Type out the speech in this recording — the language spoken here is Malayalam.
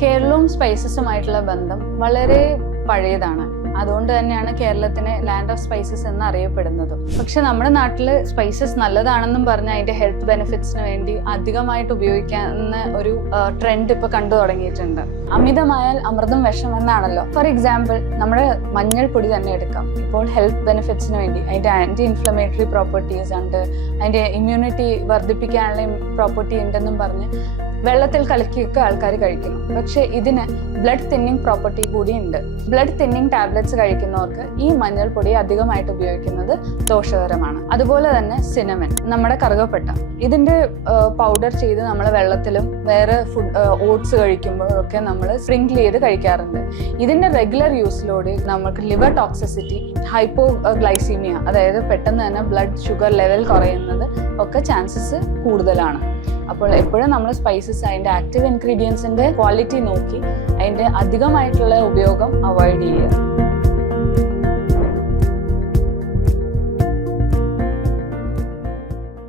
കേരളവും സ്പൈസസുമായിട്ടുള്ള ബന്ധം വളരെ പഴയതാണ്. അതുകൊണ്ട് തന്നെയാണ് കേരളത്തിനെ ലാൻഡ് ഓഫ് സ്പൈസസ് എന്ന് അറിയപ്പെടുന്നതും. പക്ഷെ നമ്മുടെ നാട്ടിൽ സ്പൈസസ് നല്ലതാണെന്നും പറഞ്ഞ് അതിന്റെ ഹെൽത്ത് ബെനിഫിറ്റ്സിന് വേണ്ടി അധികമായിട്ട് ഉപയോഗിക്കാവുന്ന ഒരു ട്രെൻഡ് ഇപ്പൊ കണ്ടു തുടങ്ങിയിട്ടുണ്ട്. അമിതമായാൽ അമൃതം വിഷം എന്നാണല്ലോ. ഫോർ എക്സാമ്പിൾ, നമ്മുടെ മഞ്ഞൾപ്പൊടി തന്നെ എടുക്കാം. ഇപ്പോൾ ഹെൽത്ത് ബെനിഫിറ്റ്സിന് വേണ്ടി അതിന്റെ ആന്റി ഇൻഫ്ലമേറ്ററി പ്രോപ്പർട്ടീസ് ഉണ്ട്, അതിന്റെ ഇമ്മ്യൂണിറ്റി വർദ്ധിപ്പിക്കാനുള്ള പ്രോപ്പർട്ടി ഉണ്ടെന്നും പറഞ്ഞ് വെള്ളത്തിൽ കലക്കിയൊക്കെ ആൾക്കാർ കഴിക്കുന്നു. പക്ഷെ ഇതിന് ബ്ലഡ് തിന്നിങ് പ്രോപ്പർട്ടി കൂടി ഉണ്ട്. ബ്ലഡ് തിന്നിങ് ടാബ്ലറ്റ്സ് കഴിക്കുന്നവർക്ക് ഈ മഞ്ഞൾപ്പൊടി അധികമായിട്ട് ഉപയോഗിക്കുന്നത് ദോഷകരമാണ്. അതുപോലെ തന്നെ സിനമൻ, നമ്മുടെ കറുകപ്പട്ട, ഇതിന്റെ പൗഡർ ചെയ്ത് നമ്മൾ വെള്ളത്തിലും വേറെ ഫുഡ് ഓട്സ് കഴിക്കുമ്പോഴൊക്കെ നമ്മൾ സ്പ്രിങ്കിൾ ചെയ്ത് കഴിക്കാറുണ്ട്. ഇതിന്റെ റെഗുലർ യൂസിലൂടെ നമുക്ക് ലിവർ ടോക്സിസിറ്റി, ഹൈപ്പോഗ്ലൈസീമിയ, അതായത് പെട്ടെന്ന് തന്നെ ബ്ലഡ് ഷുഗർ ലെവൽ കുറയുന്നത് ഒക്കെ ചാൻസസ് കൂടുതലാണ്. അപ്പോൾ എപ്പോഴും നമ്മൾ സ്പൈസസ് അതിൻ്റെ ആക്റ്റീവ് ഇൻഗ്രീഡിയൻസിൻ്റെ ക്വാളിറ്റി നോക്കി അതിൻ്റെ അധികമായിട്ടുള്ള ഉപയോഗം അവോയ്ഡ് ചെയ്യുക.